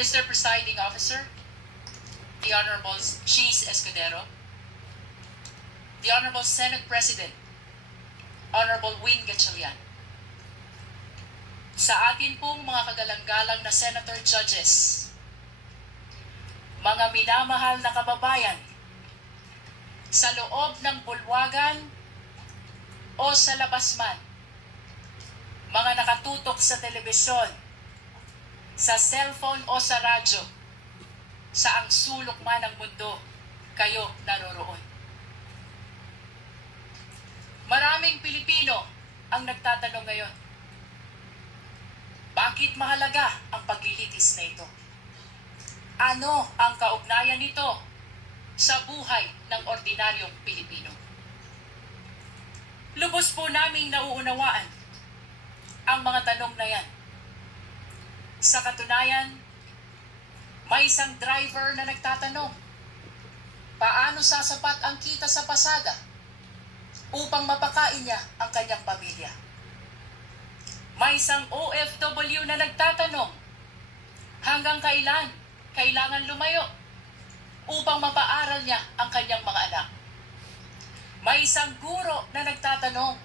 Mr. Presiding Officer, the Honorable Cheese Escudero, the Honorable Senate President, Honorable Win Gatchalian, sa atin pong mga kagalang-galang na Senator Judges, mga minamahal na kababayan, sa loob ng bulwagan o sa labas man, mga nakatutok sa telebisyon, sa cellphone o sa radyo, sa ang sulok man ng mundo, kayo naroroon. Maraming Pilipino ang nagtatanong ngayon, bakit mahalaga ang paglilitis na ito? Ano ang kaugnayan nito sa buhay ng ordinaryong Pilipino? Lubos po naming nauunawaan ang mga tanong na yan. Sa katunayan, may isang driver na nagtatanong, paano sasapat ang kita sa pasada upang mapakain niya ang kanyang pamilya? May isang OFW na nagtatanong, hanggang kailan kailangan lumayo upang mapaaral niya ang kanyang mga anak? May isang guro na nagtatanong,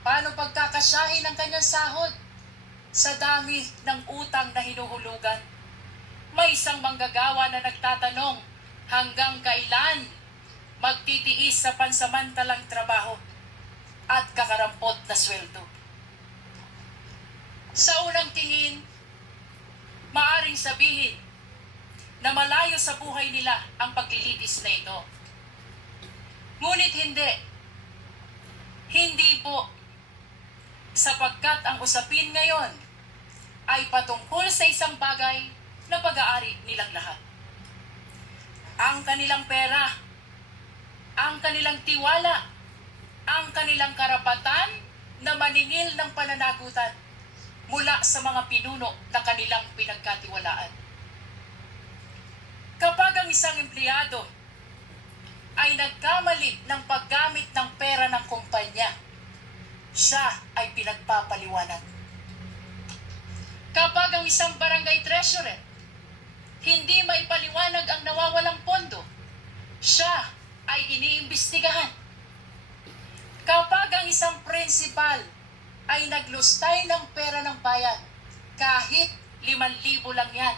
paano pagkakasyahin ang kanyang sahod sa dami ng utang na hinuhulugan? May isang manggagawa na nagtatanong, hanggang kailan magtitiis sa pansamantalang trabaho at kakarampot na sweldo? Sa unang tingin, maaring sabihin na malayo sa buhay nila ang paglilitis na ito. Ngunit hindi. Hindi po. Sapagkat ang usapin ngayon ay patungkol sa isang bagay na pag-aari nilang lahat. Ang kanilang pera, ang kanilang tiwala, ang kanilang karapatan na maningil ng pananagutan mula sa mga pinuno na kanilang pinagkatiwalaan. Kapag ang isang empleyado ay nagkamali ng paggamit ng pera ng kumpanya, siya ay pinagpapaliwanag. Kapag ang isang barangay treasurer hindi maipaliwanag ang nawawalang pondo, siya ay iniimbestigahan. Kapag ang isang principal ay naglustay ng pera ng bayan, kahit 5,000 lang yan,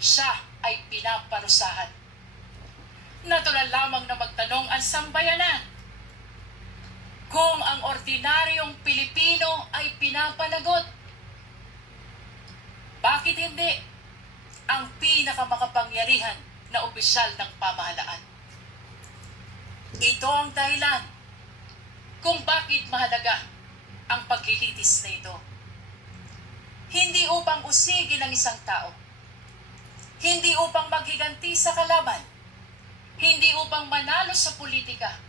siya ay pinaparusahan. Natural lamang na magtanong ang sambayanan, kung ang ordinaryong Pilipino ay pinapanagot, bakit hindi ang pinakamakapangyarihan na opisyal ng pamahalaan? Ito ang dahilan kung bakit mahalaga ang paglilitis na ito. Hindi upang usigin ang isang tao, hindi upang maghiganti sa kalaban, hindi upang manalo sa politika,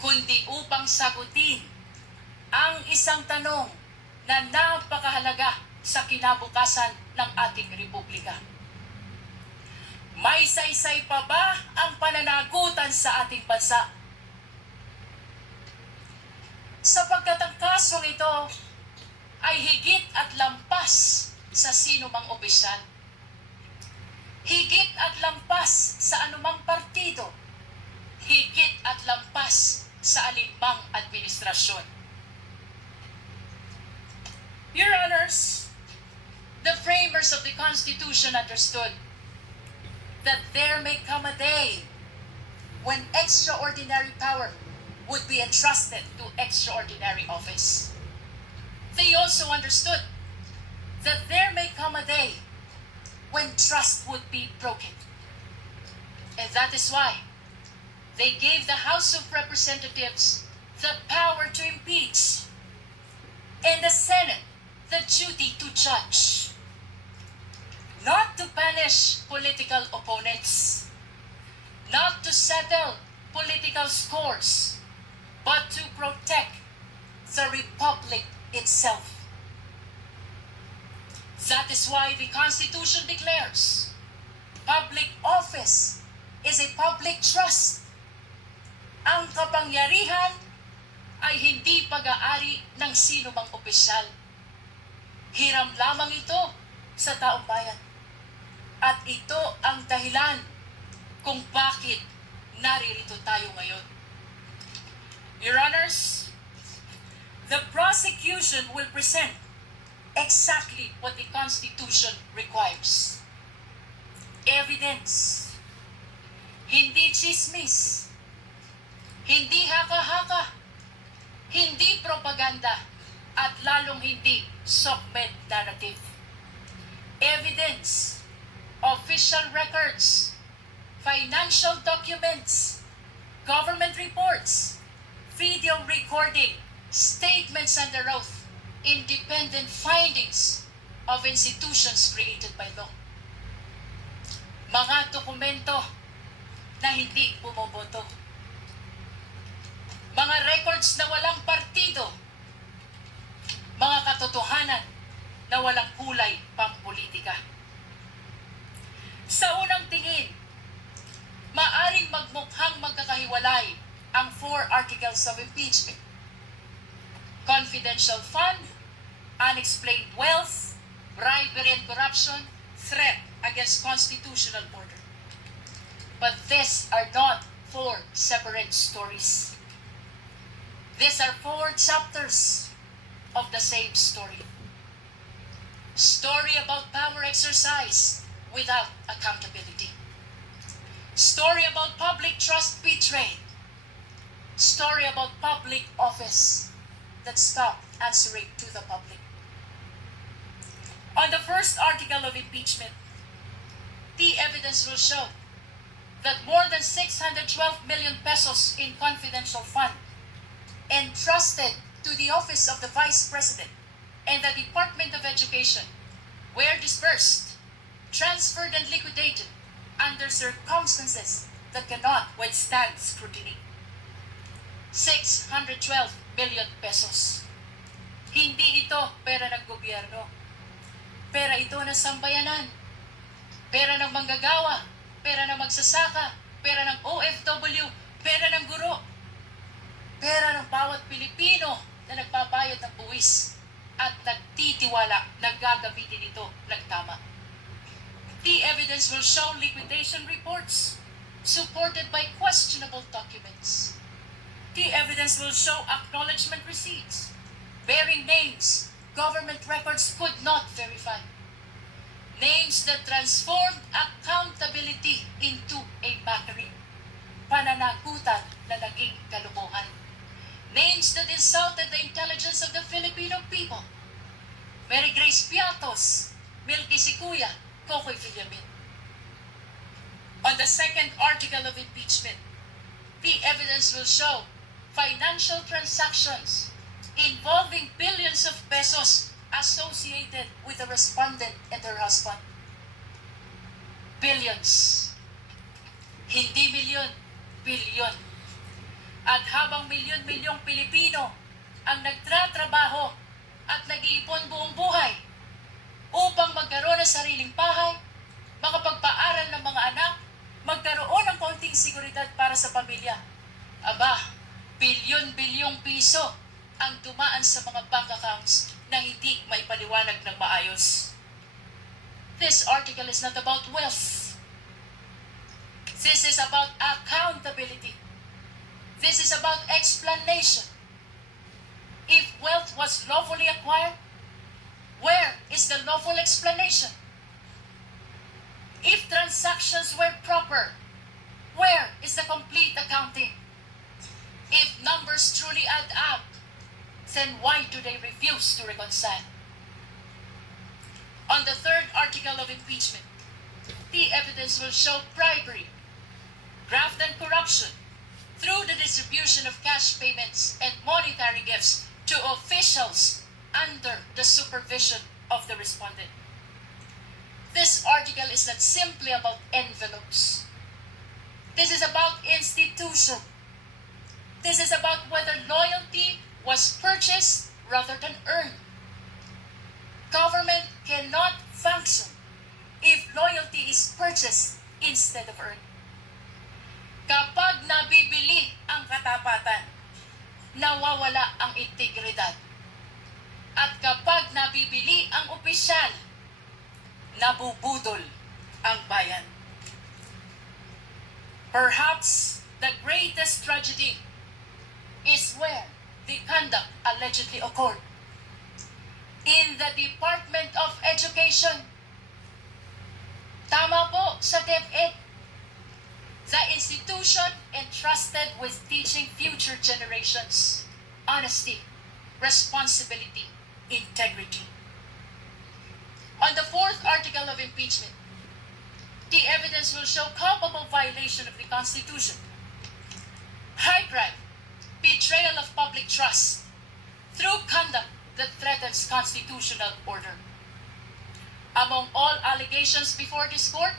kundi upang sagutin ang isang tanong na napakahalaga sa kinabukasan ng ating republika. May saysay pa ba ang pananagutan sa ating bansa? Sapagkat ang kasong ito ay higit at lampas sa sino mang opisyal, higit at lampas sa anumang partido, higit at lampas sa alinmang administrasyon. Your Honors, the framers of the Constitution understood that there may come a day when extraordinary power would be entrusted to extraordinary office. They also understood that there may come a day when trust would be broken. And that is why they gave the House of Representatives the power to impeach, and the Senate the duty to judge. Not to punish political opponents, not to settle political scores, but to protect the republic itself. That is why the Constitution declares public office is a public trust. Ang kapangyarihan ay hindi pag-aari ng sino mang opisyal. Hiram lamang ito sa taong bayan. At ito ang dahilan kung bakit naririto tayo ngayon. Your Honors, the prosecution will present exactly what the Constitution requires. Evidence. Hindi chismis. Hindi haka-haka. Hindi propaganda. At lalong hindi sokmed narrative. Evidence. Official records. Financial documents. Government reports. Video recording. Statements under oath. Independent findings of institutions created by law. Mga dokumento na hindi bumoboto. Mga records na walang partido. Mga katotohanan na walang kulay pampolitika. Sa unang tingin, maaring magmukhang magkakahiwalay ang 4 articles of impeachment. Confidential fund, unexplained wealth, bribery and corruption, threat against constitutional order. But these are not 4 separate stories. These are 4 chapters of the same story. Story about power exercise without accountability. Story about public trust betrayed. Story about public office that stopped answering to the public. On the first article of impeachment, the evidence will show that more than 612 million pesos in confidential fund entrusted to the office of the Vice President and the Department of Education were dispersed, transferred and liquidated under circumstances that cannot withstand scrutiny. 612 billion pesos. Hindi ito pera ng gobyerno. Pera ito ng sambayanan. Pera ng manggagawa. Pera ng magsasaka. Pera ng OFW. Pera ng guro. Pera ng bawat Pilipino na nagbabayad ng buwis at nagtitiwala na gagamitin ito ng tama. The evidence will show liquidation reports supported by questionable documents. The evidence will show acknowledgement receipts bearing names government records could not verify. Names that transformed accountability into a mockery. Pananagutan na naging kalukuhan. Names that insulted the intelligence of the Filipino people. Mary Grace Piatos, Milky Sikuya, Kokoy Villamin. On the second article of impeachment, the evidence will show financial transactions involving billions of pesos associated with the respondent and her husband. Billions. Hindi milyon, bilyon. At habang milyon-milyong Pilipino ang nagtratrabaho at nag-iipon buong buhay upang magkaroon ng sariling bahay, makapagpaaral ng mga anak, magkaroon ng kaunting seguridad para sa pamilya. Aba, bilyon-bilyong piso ang dumaan sa mga bank accounts na hindi maipaliwanag ng maayos. This article is not about wealth. This is about accountability. This is about explanation. If wealth was lawfully acquired, where is the lawful explanation? If transactions were proper, where is the complete accounting? If numbers truly add up, then why do they refuse to reconcile? On the third article of impeachment, the evidence will show bribery, graft and corruption through the distribution of cash payments and monetary gifts to officials under the supervision of the respondent. This article is not simply about envelopes. This is about institution. This is about whether loyalty was purchased rather than earned. Government cannot function if loyalty is purchased instead of earned. Kapag nabibili ang katapatan, nawawala ang integridad. At kapag nabibili ang opisyal, nabubudol ang bayan. Perhaps the greatest tragedy is where the conduct allegedly occurred in the Department of Education. Tama po sa DepEd, the institution entrusted with teaching future generations honesty, responsibility, integrity. On the fourth article of impeachment, the evidence will show culpable violation of the Constitution, high crime, betrayal of public trust through conduct that threatens constitutional order. Among all allegations before this court,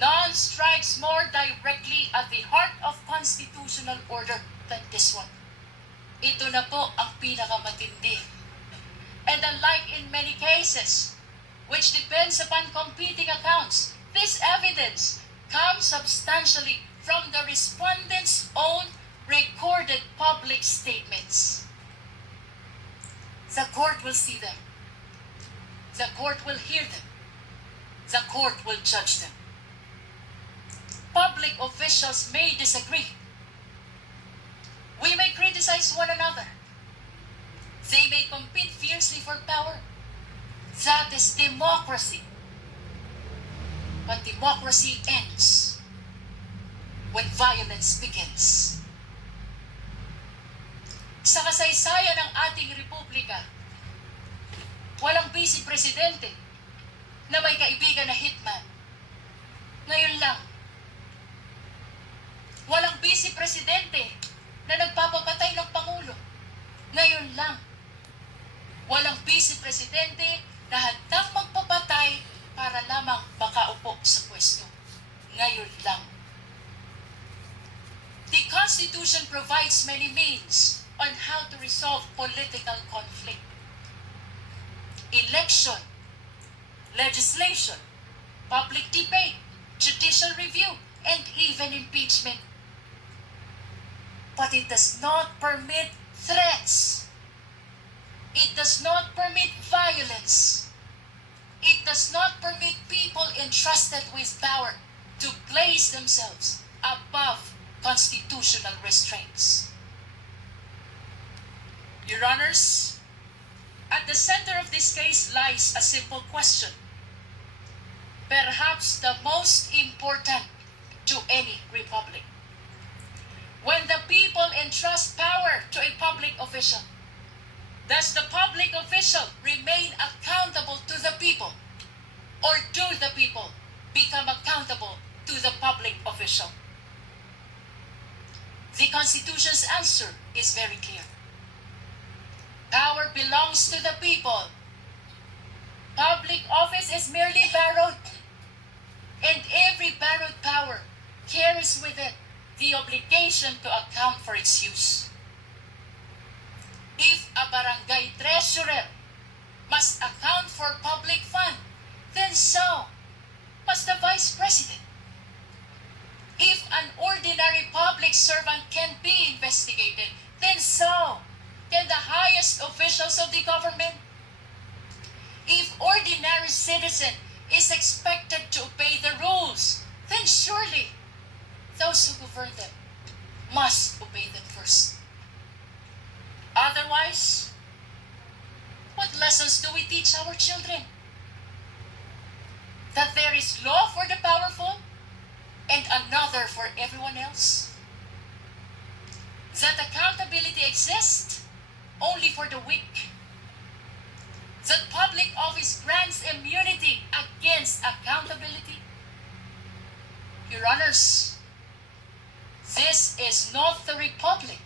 none strikes more directly at the heart of constitutional order than this one. Ito na po ang pinakamatindi. And unlike in many cases, which depends upon competing accounts, this evidence comes substantially from the respondents' own recorded public statements. The court will see them. The court will hear them. The court will judge them. Public officials may disagree. We may criticize one another. They may compete fiercely for power. That is democracy. But democracy ends when violence begins. Sa kasaysayan ng ating republika, walang vice-presidente na may kaibigan na hitman. Ngayon lang. Walang vice-presidente na nagpapapatay ng Pangulo. Ngayon lang. Walang vice-presidente na handang magpapatay para lamang makaupo sa pwesto. Ngayon lang. The Constitution provides many means on how to resolve political conflict. Election, legislation, public debate, judicial review, and even impeachment. But it does not permit threats. It does not permit violence. It does not permit people entrusted with power to place themselves above constitutional restraints. Your Honors, at the center of this case lies a simple question, perhaps the most important to any republic. When the people entrust power to a public official, does the public official remain accountable to the people? Or do the people become accountable to the public official? The Constitution's answer is very clear. Power belongs to the people. Public office is merely borrowed. And every borrowed power carries with it the obligation to account for its use. If a barangay treasurer must account for public fund, then so must the vice president. If an ordinary public servant can be investigated, then so can the highest officials of the government. If ordinary citizen is expected to obey the rules, then surely those who govern them must obey them first. Otherwise, what lessons do we teach our children? That there is law for the powerful and another for everyone else? That accountability exists only for the weak? That public office grants immunity against accountability? Your Honors, this is not the republic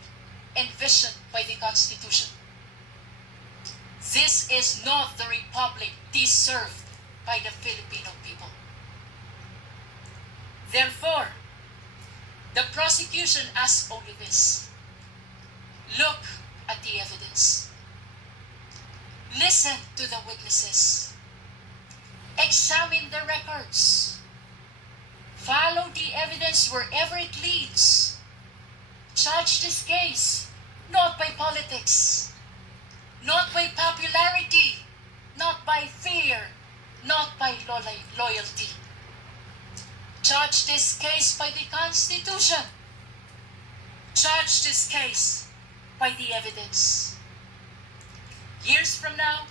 envisioned by the Constitution. This is not the republic deserved by the Filipino people. Therefore, the prosecution asks only this: look at the evidence. Listen to the witnesses. Examine the records. Follow the evidence wherever it leads. Judge this case not by politics, not by popularity, not by fear, not by loyalty, Judge this case by the Constitution. Judge this case by the evidence. Years from now,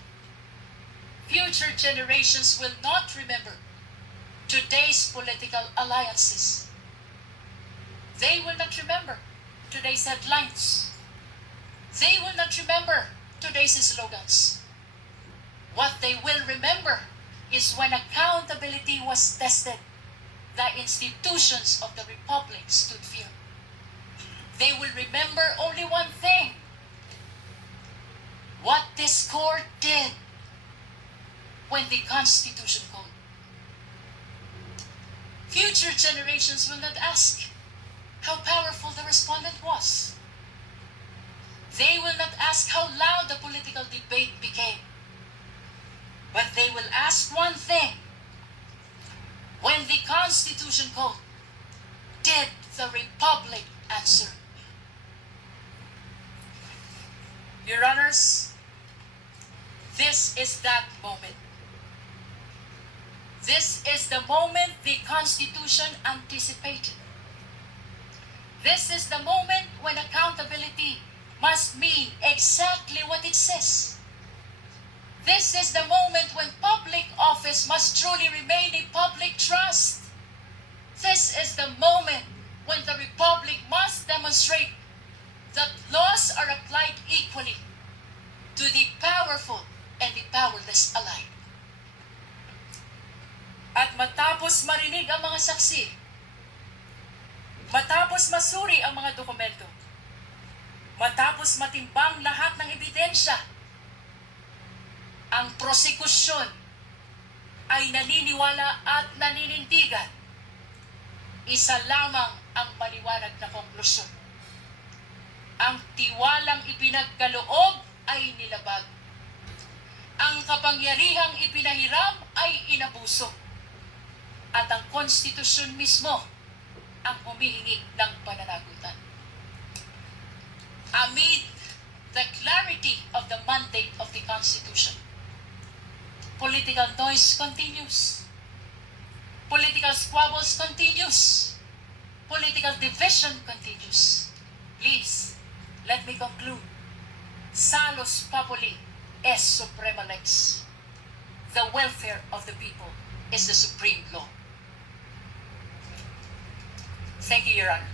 future generations will not remember today's political alliances. They will not remember today's headlines. They will not remember today's slogans. What they will remember is when accountability was tested, the institutions of the Republic stood firm. They will remember only one thing: what this court did when the Constitution called. Future generations will not ask how powerful the respondent was. They will not ask how loud the political debate became. But they will ask one thing: when the Constitution called, did the Republic answer? Your Honors, this is that moment. This is the moment the Constitution anticipated. This is the moment when accountability must mean exactly what it says. This is the moment when public office must truly remain in public trust. This is the moment when the Republic must demonstrate that laws are applied equally to the powerful and the powerless alike. At matapos marinig ang mga saksi, matapos masuri ang mga dokumento, matapos matimbang lahat ng ebidensya, ang prosekusyon ay naniniwala at naninindigan. Isa lamang ang maliwanag na konklusyon: ang tiwalang ipinagkaloob ay nilabag. Ang kapangyarihang ipinahiram ay inabuso. At ang konstitusyon mismo ang humihingi ng pananagutan. Amid the clarity of the mandate of the Constitution, political noise continues. Political squabbles continues. Political division continues. Please, let me conclude. Salus populi est suprema lex. The welfare of the people is the supreme law. Thank you, Your Honor.